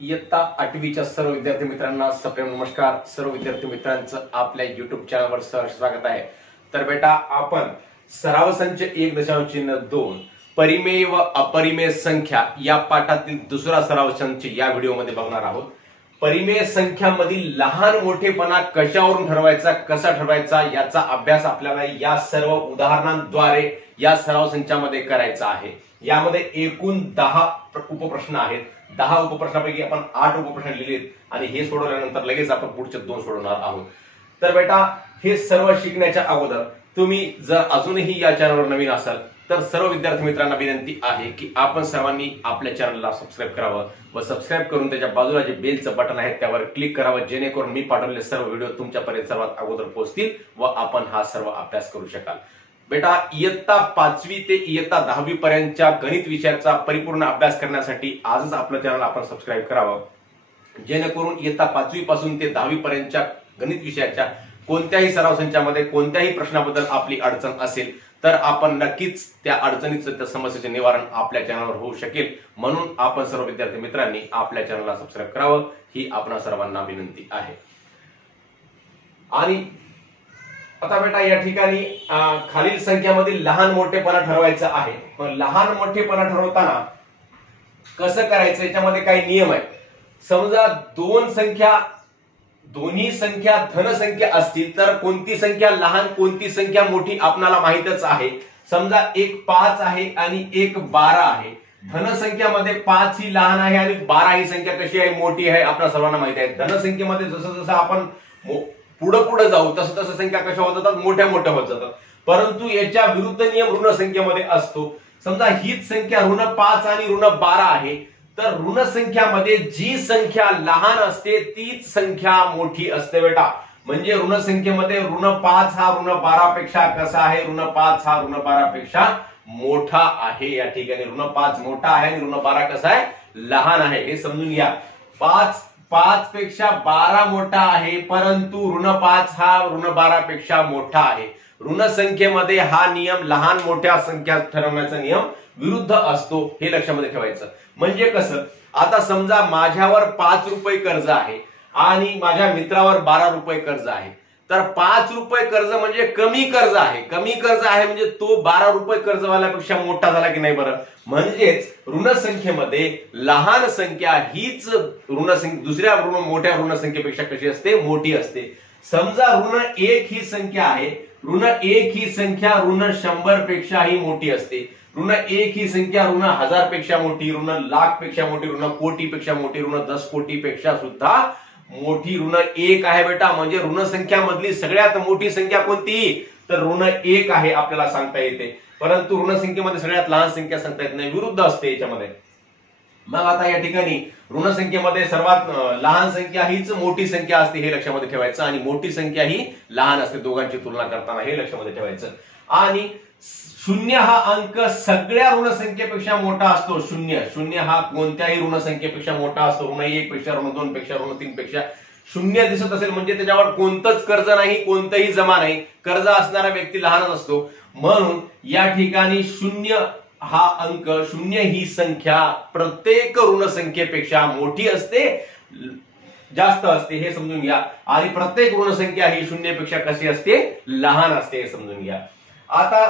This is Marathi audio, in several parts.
इयत्ता 8वीच्या सर्व विद्यार्थी मित्रांना सप्रेम नमस्कार। सर्व विद्यार्थी मित्रांचं आपल्या YouTube चॅनलवर सहर्ष स्वागत आहे। तर बेटा आपण सराव संच 1.2 परिमेय व अपरिमेय संख्या या पाठातील दुसरा सराव संच या व्हिडिओमध्ये बघणार आहोत। परिमेय संख्यामधील लहान मोठेपणा कशावरून ठरवायचा, कसा ठरवायचा याचा अभ्यास आपल्याला या सर्व उदाहरणांद्वारे या सराव संचामध्ये करायचा आहे। यामध्ये एकूण 10 उपप्रश्न आहेत। 10 उपप्रश्नापैकी आपण 8 उपप्रश्न लिहिलेत आणि हे सोडवल्यानंतर लगेच आपण पुढचे 2 सोडवणार आहोत। तर बेटा हे सर्व शिकण्याच्या अगोदर तुम्ही जर अजूनही या चॅनलवर नवीन असाल तर सर्व विद्यार्थी मित्रांना विनंती आहे की आपण सर्वांनी आपल्या चॅनलला सबस्क्राइब करावं व सबस्क्राइब करून त्याच्या बाजूला जे बेलचं बटन आहे त्यावर क्लिक करावं, जेणेकरून मी पाठवलेले सर्व व्हिडिओ तुमच्यापर्यंत सर्वात अगोदर पोहोचतील व आपण हा सर्व अभ्यास करू शकाल। बेटा इयत्ता 5वी ते इयत्ता 10वी पर्यंतच्या गणित विषयाचा परिपूर्ण अभ्यास करण्यासाठी आजच आपलं चॅनल आपण सबस्क्राइब करावं, जेणेकरून इयत्ता 5वी पासून ते 10वी पर्यंतच्या गणित विषयाच्या कोणत्याही सराव संचामध्ये कोणत्याही प्रश्नाबद्दल आपली अडचण असेल तर आपण नक्कीच त्या अडचणीचं, त्या समस्येचे निवारण आपल्या चॅनलवर होऊ शकेल। म्हणून आपण सर्व विद्यार्थी मित्रांनी आपल्या चॅनलला सबस्क्राइब करावं ही आपणा सर्वांना विनंती आहे। आणि आता बेटा या ठिकाणी खालील संख्यामधील लहान मोठेपणा ठरवायचा आहे। पण लहान मोठेपणा ठरवताना कसं करायचं याच्यामध्ये काही नियम आहेत। समजा दोन्ही संख्या धन संख्या असतील तर कोणती संख्या लहान कोणती संख्या मोठी आपल्याला माहितच आहे। समजा एक 5 आहे आणि एक 12 आहे। धन संख्यामध्ये 5 ही लहान आहे आणि 12 ही संख्या कशी आहे, मोठी आहे, आपल्या सर्वांना माहिती आहे। धन संख्येमध्ये जसं जसं आपण पुढे जाऊ तसं तसं संख्या कशा होत जातात, मोठ्या मोठ्या होत जातात। परंतु याच्या विरुद्ध नियम ऋण संख्येमध्ये असतो। समजा हीच संख्या ऋण 5 आणि ऋण 12 आहे तर ऋण संख्यामध्ये जी संख्या लहान असते तीच संख्या मोठी असते बेटा। म्हणजे ऋण संख्येमध्ये ऋण 5 हा ऋण 12 पेक्षा कसा आहे, ऋण 5 हा ऋण 12 पेक्षा मोठा आहे। या ठिकाणी ऋण 5 मोठा आहे आणि ऋण 12 कसा आहे, लहान आहे, हे समजून घ्या। 5 पेक्षा 12 मोठा आहे, परंतु ऋण 5 हा ऋण 12 पेक्षा मोठा आहे। ऋण संख्येमध्ये हा नियम लहान मोठ्या संख्या ठरवण्याचा नियम विरुद्ध असतो, हे लक्षामध्ये ठेवायचं। म्हणजे कसं, आता समजा माझ्यावर 5 रुपये कर्ज आहे आणि माझ्या मित्रावर 12 रुपये कर्ज आहे, तर 5 रुपये कर्ज म्हणजे कमी कर्ज आहे। कमी कर्ज आहे म्हणजे तो 12 रुपये कर्जवाल्यापेक्षा मोठा झाला की नाही बरं। म्हणजेच ऋण संख्येमध्ये लहान संख्या हीच दुसऱ्या मोठ्या ऋण संख्येपेक्षा कशी असते, मोठी असते। समजा ऋण 1 ही संख्या आहे, ऋण 1 ही संख्या ऋण 100 पेक्षाही मोठी असते। ऋण 1 ही संख्या ऋण 1000 पेक्षा मोठी, ऋण लाख पेक्षा मोठी, ऋण कोटी पेक्षा मोठी, ऋण 10 कोटी पेक्षा सुद्धा मोठी ऋण 1 आहे बेटा। म्हणजे ऋण संख्यामधली सगळ्यात मोठी संख्या कोणती, तर ऋण 1 आहे आपल्याला सांगता येते। परंतु ऋण संख्येमध्ये सगळ्यात लहान संख्या सांगता येत नाही, विरुद्ध असते याच्यामध्ये। मग आता या ठिकाणी ऋण संख्येमध्ये सर्वात लहान संख्या हीच मोठी संख्या असते, हे लक्षामध्ये ठेवायचं। आणि मोठी संख्या ही लहान असते दोघांची तुलना करताना, हे लक्षामध्ये ठेवायचं। आणि 0 हा अंक सगळ्या ऋण संख्येपेक्षा मोठा असतो। 0 हा कोणत्याही ऋण संख्येपेक्षा मोठा असतो। ऋण 1 पेक्षा, ऋण 2 पेक्षा, ऋण 3 पेक्षा 0 दिसत असेल म्हणजे त्याच्यावर कोणतंच कर्ज नाही, कोणतंही जमा नाही, कर्ज असणारा व्यक्ती लहानच असतो। म्हणून या ठिकाणी 0 हा अंक, 0 ही संख्या प्रत्येक ऋण संख्येपेक्षा मोठी असते, जास्त असते, हे समजून घ्या। आणि प्रत्येक ऋण संख्या ही 0 पेक्षा कशी असते, लहान असते, हे समजून घ्या। आता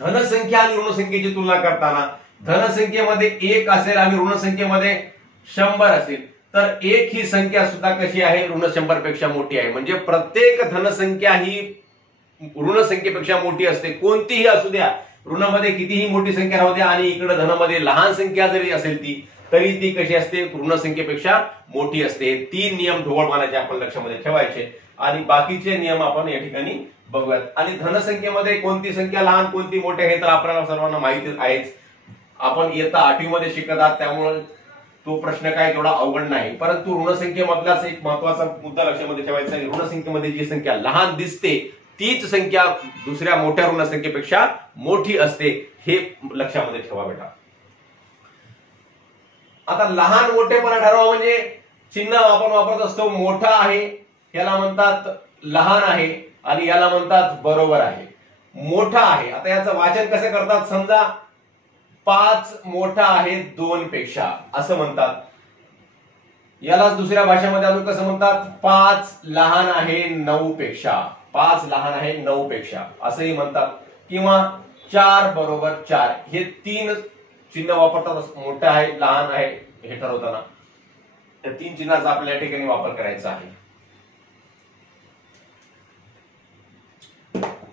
धनसंख्या आणि ऋणसंख्येची तुलना करताना धनसंख्येमध्ये 1 असेल आणि ऋण संख्येमध्ये 100 असेल तर 1 ही संख्या सुद्धा कशी आहे, ऋण 100 पेक्षा मोठी आहे। म्हणजे प्रत्येक धनसंख्या ही ऋण संख्येपेक्षा मोठी असते, कोणतीही असू द्या। ऋणामध्ये कितीही मोठी संख्या राहू द्या आणि इकडे धनामध्ये लहान संख्या जरी असेल तरी ती कशी असते, ऋण संख्येपेक्षा मोठी असते। 3 नियम ढोबळमानाचे आपण लक्षामध्ये ठेवायचे आणि बाकीचे नियम आपण या ठिकाणी बघूयात। आणि धनसंख्येमध्ये कोणती संख्या लहान कोणती मोठी हे तर आपल्याला सर्वांना माहिती आहेच, आपण इयत्ता 8वी मध्ये शिकत आहात, त्यामुळे तो प्रश्न काय थोडा अवघड नाही। परंतु ऋणसंख्येमधलाच एक महत्वाचा मुद्दा लक्षामध्ये ठेवायचा आहे, ऋणसंख्येमध्ये जी संख्या लहान दिसते तीच संख्या दुसऱ्या मोठ्या ऋण संख्येपेक्षा मोठी असते, हे लक्षामध्ये ठेवा बेटा। आता लहान मोठेपणा ठरवा म्हणजे चिन्ह आपण वापरत असतो, मोठा आहे याला म्हणतात लहान आहे आणि याला म्हणतात बरोबर आहे। मोठा आहे, आता याचं वाचन कसं करतात, समजा 5 मोठा आहे 2 पेक्षा असं म्हणतात। यालाच दुसऱ्या भाषेमध्ये अजून कसं म्हणतात, 5 लहान आहे 9 पेक्षा, 5 लहान आहे 9 पेक्षा असंही म्हणतात. किंवा 4 बरोबर 4 हे 3 चिन्ह वापरतात. मोठं आहे लहान आहे हे ठरवताना त्या 3 चिन्हाचा आपल्या ठिकाणी वापर करायचा आहे.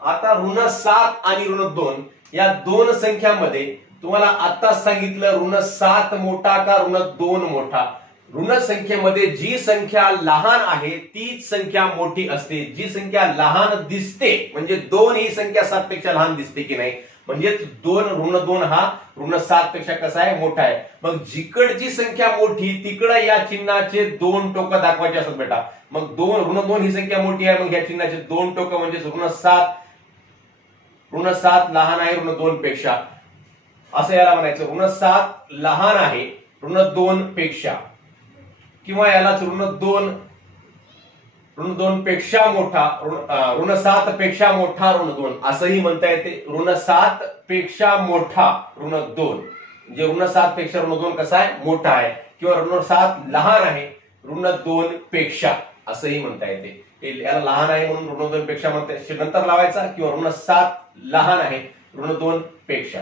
आता ऋण 7 आणि ऋण 2 या दोन संख्यांमध्ये तुम्हाला आत्ताच सांगितलं ऋण 7 मोठा का ऋण 2 मोठा. ऋण संख्येमध्ये जी संख्या लहान आहे तीच संख्या मोठी असते. जी संख्या लहान दिसते म्हणजे 2 ही संख्या 7 पेक्षा लहान दिसते की नाही, म्हणजे ऋण 2 हा ऋण 7 पेक्षा कसा आहे, मोठा आहे. मग जिकडची संख्या मोठी तिकडे या चिन्हाचे 2 टोकं दाखवायचे असतात बेटा. मग ऋण 2 ही संख्या मोठी आहे, मग या चिन्हाचे 2 टोकं म्हणजे ऋण 7 लहान आहे ऋण 2 पेक्षा असं याला म्हणायचं. ऋण 7 लहान आहे ऋण 2 पेक्षा, किंवा यालाच ऋण 2 पेक्षा मोठा, ऋण 7 पेक्षा मोठा ऋण 2 असंही म्हणता येते. ऋण 7 पेक्षा मोठा ऋण 2 म्हणजे ऋण 7 पेक्षा ऋण 2 कसा आहे, मोठा आहे. किंवा ऋण 7 लहान आहे ऋण 2 पेक्षा असंही म्हणता येते. याला लहान आहे म्हणून ऋण 2 पेक्षा म्हणते नंतर लावायचा, किंवा ऋण 7 लहान आहे ऋण 2 पेक्षा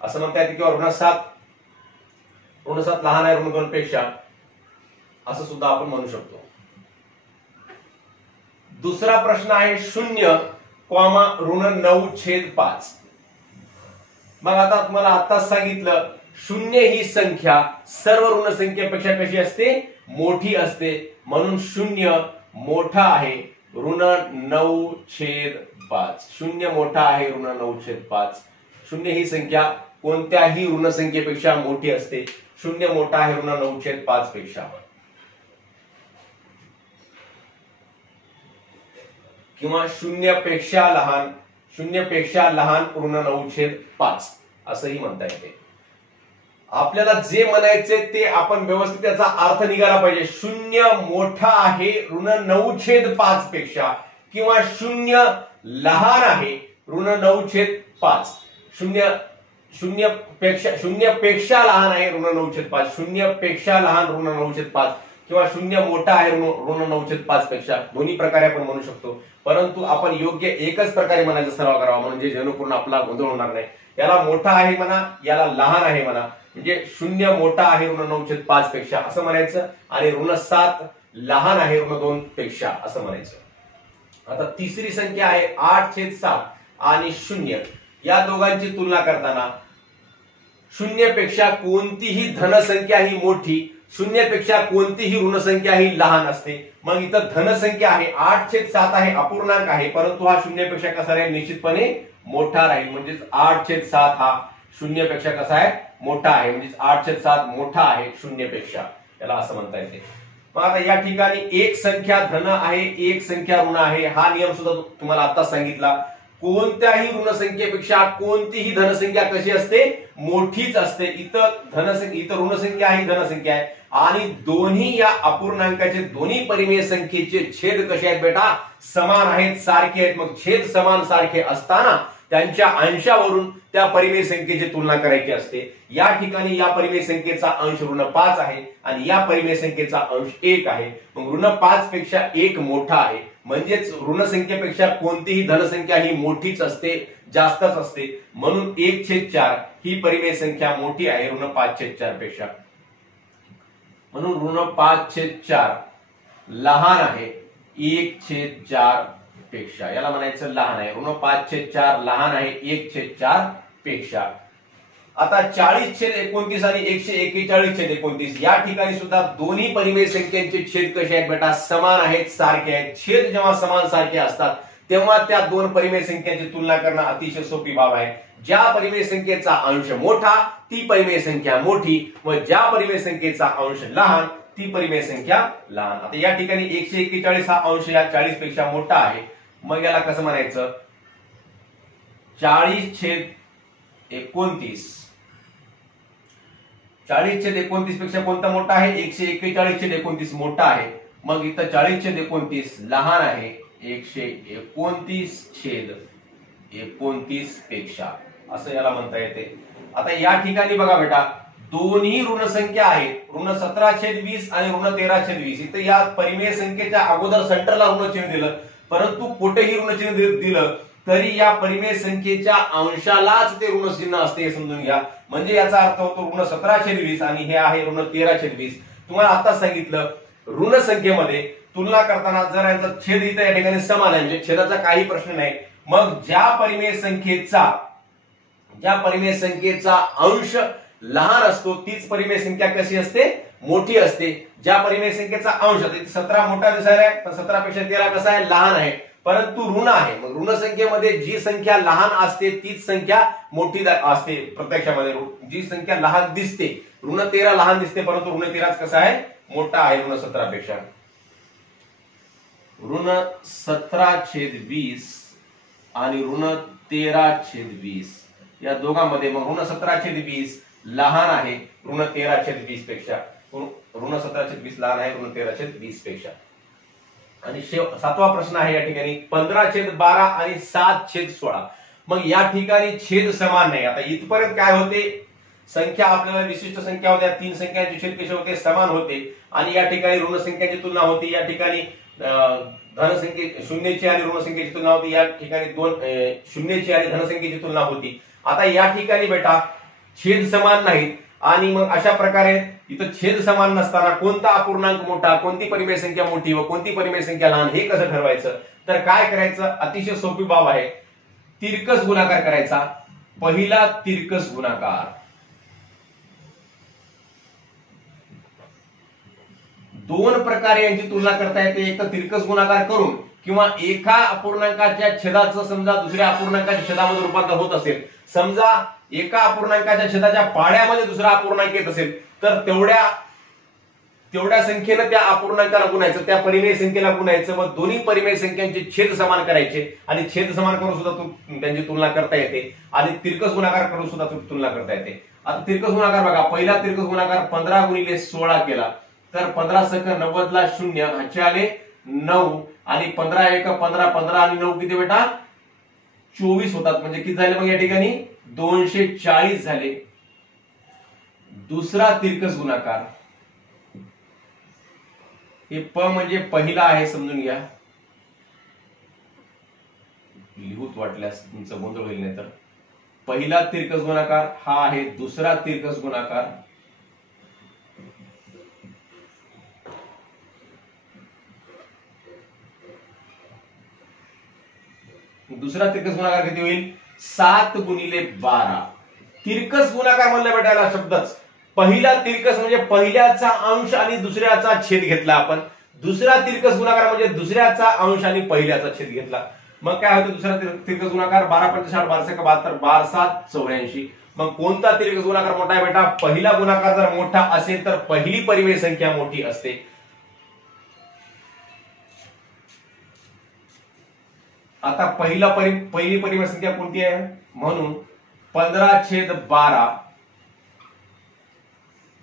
असं म्हणता येते. किंवा ऋण 7 लहान आहे ऋण 2 पेक्षा असं सुद्धा आपण म्हणू शकतो. दुसरा प्रश्न आहे 0, ऋण 9/5. मग आता तुम्हाला आताच सांगितलं 0 ही संख्या सर्व ऋण संख्येपेक्षा कशी असते, मोठी असते. म्हणून 0 मोठा आहे ऋण 9/5. 0 मोठा आहे ऋण 9/5. 0 ही संख्या कोणत्याही ऋण संख्येपेक्षा मोठी असते. 0 मोठा आहे ऋण 9/5 पेक्षा. किंवा 0 पेक्षा लहान ऋण 9/5 असंही म्हणता येते. आपल्याला जे म्हणायचे ते आपण व्यवस्थित त्याचा अर्थ निघाला पाहिजे. 0 मोठा आहे ऋण 9/5 पेक्षा, किंवा 0 लहान आहे ऋण 9/5. 0 पेक्षा लहान आहे ऋण 9/5. 0 पेक्षा लहान ऋण 9/5, किंवा 0 मोठा आहे ऋण 9/5 पेक्षा. दोन्ही प्रकारे आपण म्हणू शकतो, परंतु आपण योग्य एकच प्रकारे म्हणायचा सराव करावा म्हणजे जेणेकरून आपला गोंधळ होणार नाही. याला मोठा आहे म्हणा, याला लहान आहे म्हणा, म्हणजे 0 मोठा आहे ऋण 9/5 पेक्षा असं म्हणायचं, आणि ऋण 7 लहान आहे ऋण 2 पेक्षा असं म्हणायचं. आता तिसरी संख्या आहे 8/7 आणि 0. या दोघांची तुलना करताना 0 पेक्षा कोणतीही धनसंख्या ही मोठी, 0 पेक्षा कोणतीही ऋणसंख्या ही लहान असते. मग इथं धनसंख्या आहे 8/7 आहे, अपूर्णांक आहे, परंतु हा 0 पेक्षा कसा राहील, निश्चितपणे मोठा राहील. म्हणजेच 8/7 हा 0 पेक्षा कसा आहे, मोठा आहे. म्हणजेच 8/7 मोठा आहे 0 पेक्षा, याला असं म्हणता येते. मग आता या ठिकाणी एक संख्या धन आहे, एक संख्या ऋण आहे. हा नियम सुद्धा तुम्हाला आता सांगितला. कोणत्याही ऋणसंख्येपेक्षा कोणतीही धनसंख्या कशी असते, मोठीच असते. इथं ऋणसंख्या आहे, धनसंख्या आहे, आणि दोन्ही या अपूर्णांकाचे दोन्ही परिमेय संख्येचे छेद कसे आहेत बेटा, समान आहेत, सारखे आहेत. मग छेद समान सारखे असताना त्यांच्या अंशावरून त्या परिमेय संख्येची तुलना करायची असते. या ठिकाणी या परिमेय संख्येचा अंश ऋण 5 आहे आणि या परिमेय संख्येचा अंश 1 आहे. मग ऋण 5 पेक्षा 1 मोठा आहे. म्हणजेच ऋण संख्येपेक्षा कोणतीही धनसंख्या ही मोठीच असते, जास्तच असते. म्हणून 1/4 ही परिमेय संख्या मोठी आहे ऋण 5/4 पेक्षा. म्हणून ऋण 5/4 लहान आहे 1/4 पेक्षा. याला म्हणायचं लहान आहे. ऋण 5/4 लहान आहे 1/4 पेक्षा. आता 40/29 आणि 141/29 या ठिकाणी सुद्धा दोन्ही परिमेय संख्यांचे छेद कसे आहेत बेटा, समान आहेत, सारखे आहेत. छेद जेव्हा समान सारखे असतात तेव्हा त्या दोन परिमेय संख्यांची तुलना करणं अतिशय सोपी बाब आहे. ज्या परिमेय संख्येचा अंश मोठा ती परिमेय संख्या मोठी, व ज्या परिमेय संख्येचा अंश लहान ती परिमेय संख्या लहान. आता या ठिकाणी 141 हा अंश या 40 पेक्षा मोठा आहे. मग याला कसं म्हणायचं, 40/29. 40/29 पेक्षा कोणता मोठा आहे, 141/29 मोठा आहे. मग इथं 40/29 लहान आहे 129/29 पेक्षा, असं याला म्हणता येते. आता या ठिकाणी बघा बेटा, दोन्ही ऋण संख्या आहेत, ऋण 17/20 आणि ऋण 13/20. इथं या परिमेय संख्येच्या अगोदर सेंटरला ऋण चिन्ह दिलं, परंतु कुठेही ऋण चिन्ह दिलं तरी या परिमेय संख्येच्या अंशालाच ते ऋण चिन्ह असते, हे समजून घ्या. म्हणजे याचा अर्थ होतो ऋण 17/20 आणि हे आहे ऋण 13/20. तुम्हाला आता सांगितलं ऋण संख्येमध्ये तुलना करताना जर यांचा छेद इथं या ठिकाणी समान आहे, म्हणजे छेदाचा काही प्रश्न नाही, मग ज्या परिमेय संख्येचा अंश लहान असतो तीच परिमेय संख्या कशी असते, मोठी असते. ज्या परिमेय संख्येचा अंश, 17 मोठा दिसायला आहे पण 17 पेक्षा 13 कसा आहे, लहान आहे, परंतु ऋण आहे. मग ऋण संख्येमध्ये जी संख्या लहान असते तीच संख्या मोठी असते. प्रत्यक्षामध्ये जी संख्या लहान दिसते, ऋण 13 लहान दिसते, परंतु ऋण 13 कसा आहे, मोठा आहे ऋण 17 पेक्षा. ऋण 17/20 आणि ऋण 13/20 या दोघांमध्ये मग ऋण 17/20 लहान आहे ऋण 13/20 पेक्षा. ऋण 17/20 लहान आहे ऋण 13/20 पेक्षा. आणि 7वा प्रश्न आहे या ठिकाणी 15/12 आणि 7/16. मग या ठिकाणी छेद समान नाही. आता इथपर्यंत काय होते, संख्या आपल्याला विशिष्ट संख्या होत्या, 3 संख्यांचे छेद कसे होते, समान होते. आणि या ठिकाणी ऋण संख्यांची तुलना होती, या ठिकाणी धनसंख्ये शून्याची आणि ऋण संख्येची तुलना होती, या ठिकाणी 2 शून्याची आणि धनसंख्येची तुलना होती. आता या ठिकाणी बेटा छेद समान नाहीत आणि मग अशा प्रकारे इथं छेद समान नसताना कोणता अपूर्णांक मोठा, कोणती परिमेय संख्या मोठी व कोणती परिमेय संख्या लहान हे कसं ठरवायचं, तर काय करायचं, अतिशय सोपी बाब आहे. तिरकस गुणाकार करायचा. पहिला तिरकस गुणाकार, दोन प्रकारे यांची तुलना करता येते. एक तर तिरकस गुणाकार करून किंवा एका अपूर्णांकाच्या छेदाचं समजा दुसऱ्या अपूर्णांकाच्या छेदामध्ये रूपांतर होत असेल, समजा एका अपूर्णांकाच्या छेदाच्या पाड्यामध्ये दुसरा अपूर्णांक येत असेल तर तेवढ्या संख्येनं त्या अपूर्णांकाला गुणायचं, त्या परिमेय संख्येला गुणायचं व दोन्ही परिमेय संख्यांचे छेद समान करायचे आणि छेद समान करून सुद्धा त्यांची तुलना करता येते आणि तिरकस गुणाकार करून सुद्धा तुलना करता येते. आता तिरकस गुणाकार बघा, पहिला तिरकस गुणाकार 15 × 16 केला तर 15 × 90 ला 0, ह्याचे आले 9 आणि 15 × 1 15, 15 आणि 9 किती बेटा 24 होतात. म्हणजे किती झाले मग या ठिकाणी 240 झाले. दुसरा तिरकस गुणाकार, हे प म्हणजे पहिला आहे समजून घ्या, लिहूत वाटल्यास तुमचं गोंधळ होईल नाही तर. पहिला तिरकस गुणाकार हा आहे दुसरा तिरकस गुणाकार. दुसरा तिरकस गुणाकार किती होईल 7 × 12. तिरकस गुणाकार म्हणलं बेटा शब्दच. पहिला तिरकस म्हणजे पहिल्याचा अंश आणि दुसऱ्याचा छेद घेतला आपण. दुसरा तिरकस गुणाकार म्हणजे दुसऱ्याचा अंश आणि पहिल्याचा छेद घेतला. मग काय होतं दुसरा तिरकस गुणाकार 12 × 5 = 12 × 72, 12 × 7 = 84. मग कोणता तिरकस गुणाकार मोठा आहे बेटा, पहिला गुणाकार जर मोठा असेल तर पहिली परिमेय संख्या मोठी असते. आता पहिली परिमेय संख्या कोणती आहे, म्हणून 15/12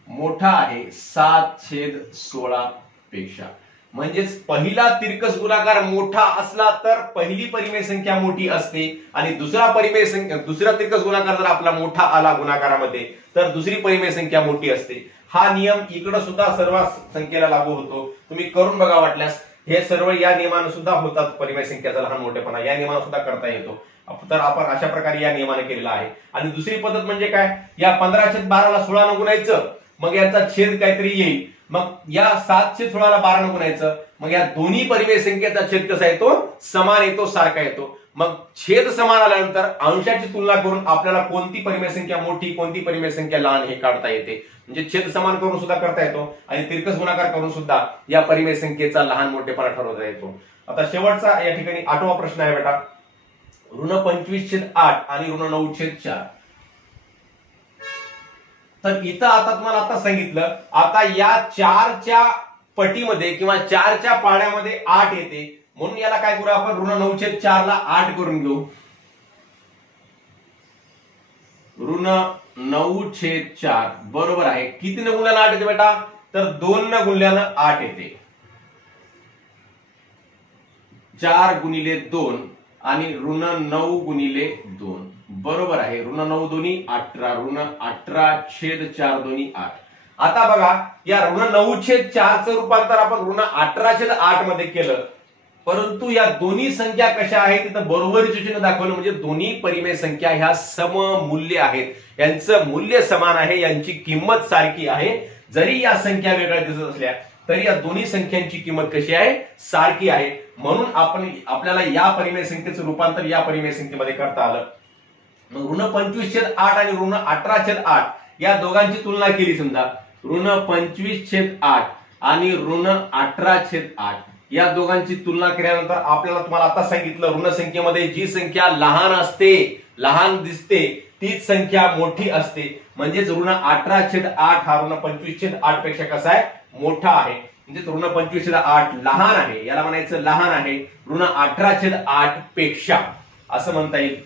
मोठा आहे 7/16 पेक्षा. म्हणजेच पहिला तिरकस गुणाकार मोठा असला तर पहिली परिमेय संख्या मोठी असते आणि दुसरा तिरकस गुणाकार जर आपला मोठा आला गुणाकारामध्ये तर दुसरी परिमेय संख्या मोठी असते. हा नियम इकडे सुद्धा सर्व संख्येला लागू होतो. तुम्ही करून बघा वाटल्यास. हे सर्व या नियमाने सुद्धा होतात. परिमेय संख्येचा लहान मोठेपणा या नियमाने सुद्धा करता येतो. तर आपण अशा प्रकारे या नियमाने केलेला आहे. आणि दुसरी पद्धत म्हणजे काय, या 15/12 ला 16 न गुणायचं, मग याचा छेद काहीतरी येईल, मग या 7/16 ला 12 न गुणायचं, मग या दोन्ही परिमेय संख्येचा छेद कसा येतो, समान येतो, सारखा येतो. मग छेद समान आल्यानंतर अंशाची तुलना करून आपल्याला कोणती परिमेय संख्या मोठी कोणती परिमेय संख्या लहान हे काढता येते. म्हणजे छेद समान करून सुद्धा करता येतो आणि तिरकस गुणाकार करून सुद्धा या परिमेय संख्येचा लहान मोठेपणा ठरवता येतो. आता शेवटचा या ठिकाणी 8वा प्रश्न आहे बेटा, ऋण 25/8 आणि ऋण 9/4. तर इथं आता तुम्हाला आता सांगितलं, आता या 4च्या पटीमध्ये किंवा 4च्या पाड्यामध्ये 8 येते, म्हणून याला काय करू आपण, ऋण 9/4 ला 8 करून घेऊ. ऋण 9/4 बरोबर आहे. किती न गुणल्यानं 8 येते बेटा, तर 2 न गुणल्यानं 8 येते. 4 × 2 आणि ऋण 9 × 2 बरोबर आहे. ऋण 9 दोन्ही 18, ऋण 18/4 दोन्ही 8. आता बघा या ऋण 9/4चं रूपांतर आपण ऋण 18/8 मध्ये केलं, परंतु या दोन्ही संख्या कशा आहेत तिथं बरोबरीचं चिन्ह दाखवलं, म्हणजे दोन्ही परिमेय संख्या ह्या सममूल्य आहेत, यांचं मूल्य समान आहे, यांची किंमत सारखी आहे. जरी या संख्या वेगळ्या दिसत असल्या तरी या दोन्ही संख्यांची किंमत कशी आहे, सारखी आहे. म्हणून आपल्याला या परिमेय संख्येचं रूपांतर या परिमेय संख्येमध्ये करता आलं. मग ऋण 25/8 आणि ऋण 18/8 या दोघांची तुलना केली. समजा ऋण 25/8 आणि ऋण 18/8 या दोघांची तुलना केल्यानंतर आपल्याला तुम्हाला आता सांगितलं ऋण संख्येमध्ये जी संख्या लहान असते, लहान दिसते, तीच संख्या मोठी असते. म्हणजेच ऋण 18/8 हा ऋण 25/8 पेक्षा कसा आहे, मोठा आहे. म्हणजे ऋण 25/8 लहान आहे, याला म्हणायचं लहान आहे ऋण 18/8 पेक्षा, असं म्हणता येईल.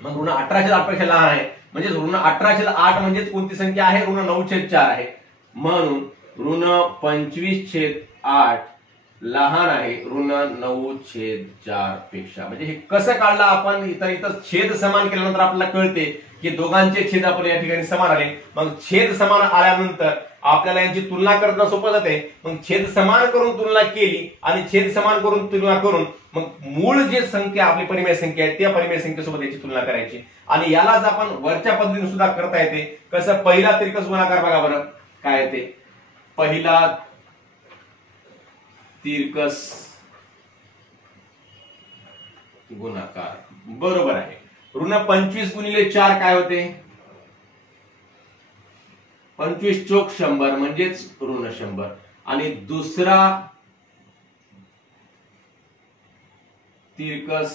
मग ऋण 18/8 पेक्षा लहान आहे म्हणजे ऋण 18/8 म्हणजे कोणती संख्या आहे, ऋण 9/4 आहे. म्हणून ऋण 25/8 लहान आहे ऋण 9/4 पेक्षा. म्हणजे हे कसं काढलं आपण, इथं छेद समान केल्यानंतर आपल्याला कळते की दोघांचे छेद आपण या ठिकाणी समान आले. मग छेद समान आल्यानंतर आपल्याला यांची तुलना करणं सोपं जाते. मग छेद समान करून तुलना केली आणि छेद समान करून तुलना करून मग मूळ जे संख्या आपली परिमेय संख्या आहे त्या परिमेय संख्येसोबत याची तुलना करायची. आणि यालाच आपण वरच्या पद्धतीने सुद्धा करता येते. कसं, पहिला तिरकस गुणाकार बघा बरं काय येते. पहिला तिरकस गुणाकार बरोबर आहे. ऋण 25/4 काय होते, 25 × 100 म्हणजेच ऋण 100. आणि दुसरा तिरकस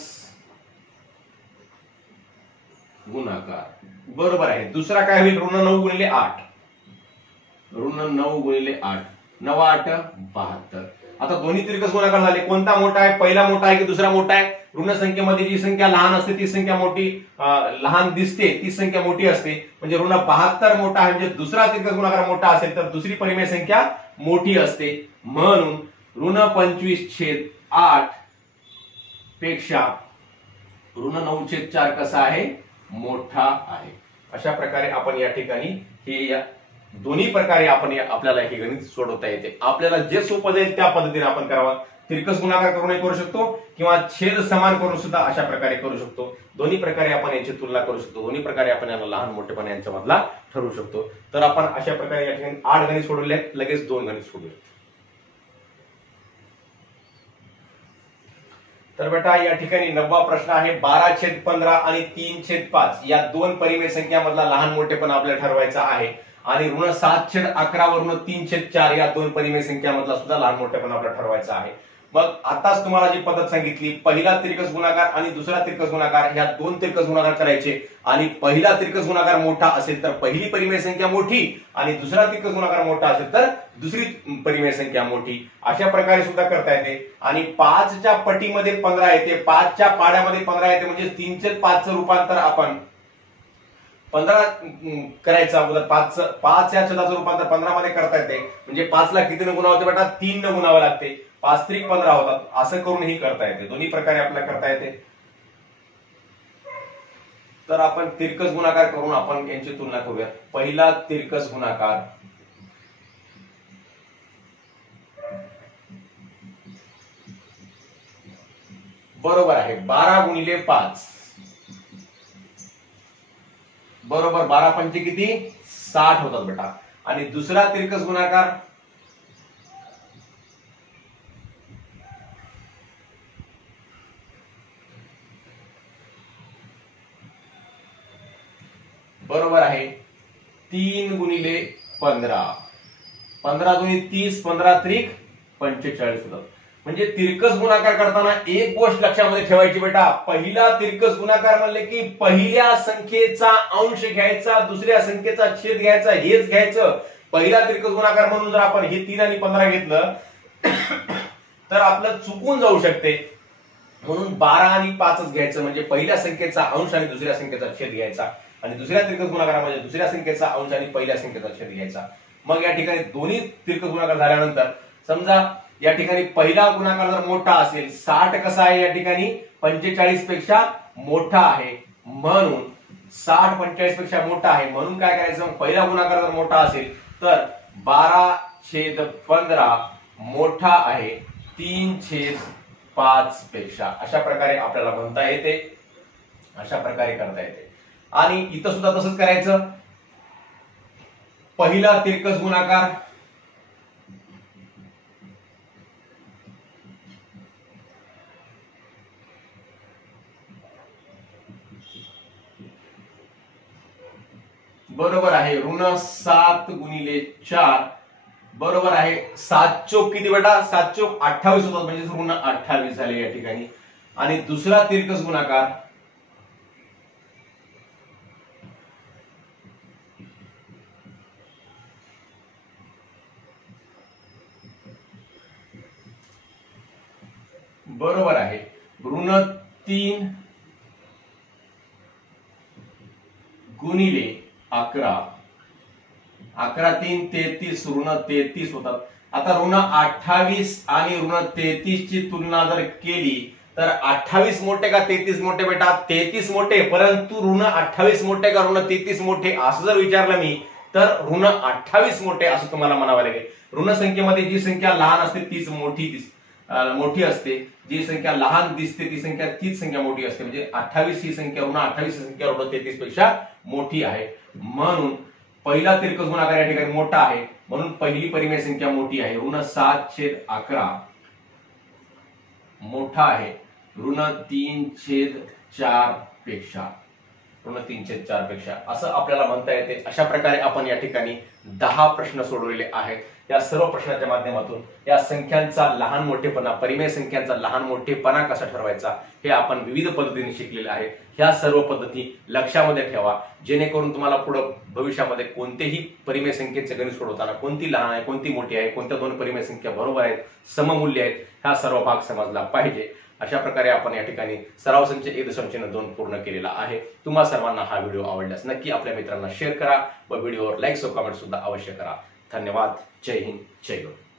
गुणाकार बरोबर आहे. दुसरा काय होईल, ऋण 9/8, ऋण 9/8, 9/8 72. आता दोन्ही तिरकस गुणाकार झाले. कोणता मोठा आहे, पहिला मोठा आहे की दुसरा मोठा आहे. ऋण संख्येमध्ये जी संख्या लहान असते ती संख्या मोठी, लहान दिसते ती संख्या मोठी असते. म्हणजे ऋण 72 मोठा आहे, म्हणजे दुसरा तिरकस गुणाकार मोठा असेल तर दुसरी परिमेय संख्या मोठी असते. म्हणून ऋण 25/8 पेक्षा ऋण 9/4 कसा आहे, मोठा आहे. अशा प्रकारे आपण या ठिकाणी हे या दोन्ही प्रकारे आपण आपल्याला हे गणित सोडवता येते. आपल्याला जे सोपं जाईल त्या पद्धतीने आपण करावं. तिरकस गुणाकार करूनही करू शकतो किंवा छेद समान करून सुद्धा अशा प्रकारे करू शकतो. दोन्ही प्रकारे आपण यांची तुलना करू शकतो. दोन्ही प्रकारे आपण याला लहान मोठेपणा यांच्या मधला ठरवू शकतो. तर आपण अशा प्रकारे या ठिकाणी 8 गणित सोडवले, लगेच 2 गणित सोडवले. तर बेटा या ठिकाणी 9वा प्रश्न आहे. 12/15 आणि 3/5 या दोन परिमेय संख्यामधला लहान मोठेपणा आपल्याला ठरवायचा आहे. आणि ऋण 7/11 व ऋण 3/4 या दोन परिमेय संख्यामधला सुद्धा लहान मोठेपणा आपल्याला ठरवायचा आहे. मग आताच तुम्हाला जी पद्धत सांगितली, पहिला तिरकस गुणाकार आणि दुसरा तिरकस गुणाकार ह्या दोन तिरकस गुणाकार करायचे. आणि पहिला तिरकस गुणाकार मोठा असेल तर पहिली परिमेय संख्या मोठी आणि दुसरा तिरकस गुणाकार मोठा असेल तर दुसरी परिमेय संख्या मोठी. अशा प्रकारे सुद्धा करता येते. आणि 5च्या पटीमध्ये 15 येते, 5च्या पाड्यामध्ये 15 येते, म्हणजे 3/5चं रूपांतर आपण 15 करायचं अगोदर. 5 या छेदाचं रूपांतर 15 मध्ये करता येते. म्हणजे 5ला कितीने गुणावं लागते बेटा, 3 ने गुणावं लागते. 5×3=15 होतात. असं करून ही करता येते. दोन्ही प्रकारे आपल्याला करता येते. तर आपण तिरकस गुणाकार करून आपण यांची तुलना करूया. पहिला तिरकस गुणाकार बरोबर आहे 12×5 बरोबर 12×5 किती 60 होतात बेटा. आणि दुसरा तिरकस गुणाकार बरोबर आहे 3×15, 15×2=30, 15×3=45 होतात. म्हणजे तिरकस गुणाकार करताना एक गोष्ट लक्षामध्ये ठेवायची बेटा, पहिला तिरकस गुणाकार म्हणले की पहिल्या संख्येचा अंश घ्यायचा, दुसऱ्या संख्येचा छेद घ्यायचा, हेच घ्यायचं. पहिला तिरकस गुणाकार म्हणून जर आपण हे 3 आणि 15 घेतलं तर आपलं चुकून जाऊ शकते. म्हणून 12 आणि 5च घ्यायचं. म्हणजे पहिल्या संख्येचा अंश आणि दुसऱ्या संख्येचा छेद घ्यायचा. आणि दुसऱ्या तिरकस गुणाकारामध्ये दुसऱ्या संख्येचा अंश आणि पहिल्या संख्येचा छेद घ्यायचा. मग या ठिकाणी दोन्ही तिरकस गुणाकार झाल्यानंतर समजा या ठिकाणी पहिला गुणाकार जर मोठा असेल, 60 कसा आहे या ठिकाणी 45 पेक्षा मोठा आहे. म्हणून 60 45 पेक्षा मोठा आहे, म्हणून काय करायचं, मग पहिला गुणाकार जर मोठा असेल तर 12/15 मोठा आहे 3/5 पेक्षा. अशा प्रकारे आपल्याला म्हणता येते, अशा प्रकारे करता येते. आणि इथं सुद्धा तसंच करायचं. पहिला तिरकस गुणाकार बरोबर आहे ऋण 7 × 4 बरोबर आहे 7 चोक किती बेटा, 7 चोक 28 होतात, म्हणजे ऋण 28 झाले या ठिकाणी. आणि दुसरा तिरकस गुणाकार बरोबर आहे ऋण 3 × 11 11×3 33 ऋण 33 होतात. आता ऋण 28 आणि ऋण 33 ची तुलना जर केली तर 28 मोठे का 33 मोठे बेटा, 33 मोठे, परंतु ऋण 28 मोठे का ऋण 33 मोठे असं जर विचारलं मी तर ऋण 28 मोठे असं तुम्हाला म्हणावं लागेल. ऋण संख्येमध्ये जी संख्या लहान असते तीच मोठी असते, जी संख्या लहान दिसते ती संख्या तीच संख्या मोठी असते. म्हणजे 28 ही संख्या ऋण 28 ही संख्या ऋण 33 पेक्षा मोठी आहे. म्हणून पहिला तिरकस गुणाकार या ठिकाणी मोठा आहे, म्हणून पहिली परिमेय संख्या मोठी आहे. ऋण 7/11 मोठा आहे ऋण 3/4 पेक्षा, ऋण 3/4 पेक्षा असं आपल्याला म्हणता येते. अशा प्रकारे आपण या ठिकाणी 10 प्रश्न सोडवलेले आहेत. या सर्व प्रश्नाच्या माध्यमातून या संख्यांचा लहान मोठेपणा, परिमेय संख्यांचा लहान मोठेपणा कसा ठरवायचा हे आपण विविध पद्धतीने शिकलेले आहे. ह्या सर्व पद्धती लक्षामध्ये ठेवा, जेणेकरून तुम्हाला पुढे भविष्यामध्ये कोणतेही परिमेय संख्येचे गणित सोडवताना कोणती लहान आहे, कोणती मोठी आहे, कोणत्या दोन परिमेय संख्या बरोबर आहेत, सममूल्य आहेत, हा सर्व भाग समजला पाहिजे. अशा प्रकारे आपण या ठिकाणी सराव संच 1.2 पूर्ण केलेला आहे. तुम्हा सर्वांना हा व्हिडिओ आवडल्यास नक्की आपल्या मित्रांना शेअर करा व व्हिडिओवर लाईक व कमेंट सुद्धा अवश्य करा. धन्यवाद. जय हिंद, जय गौरव.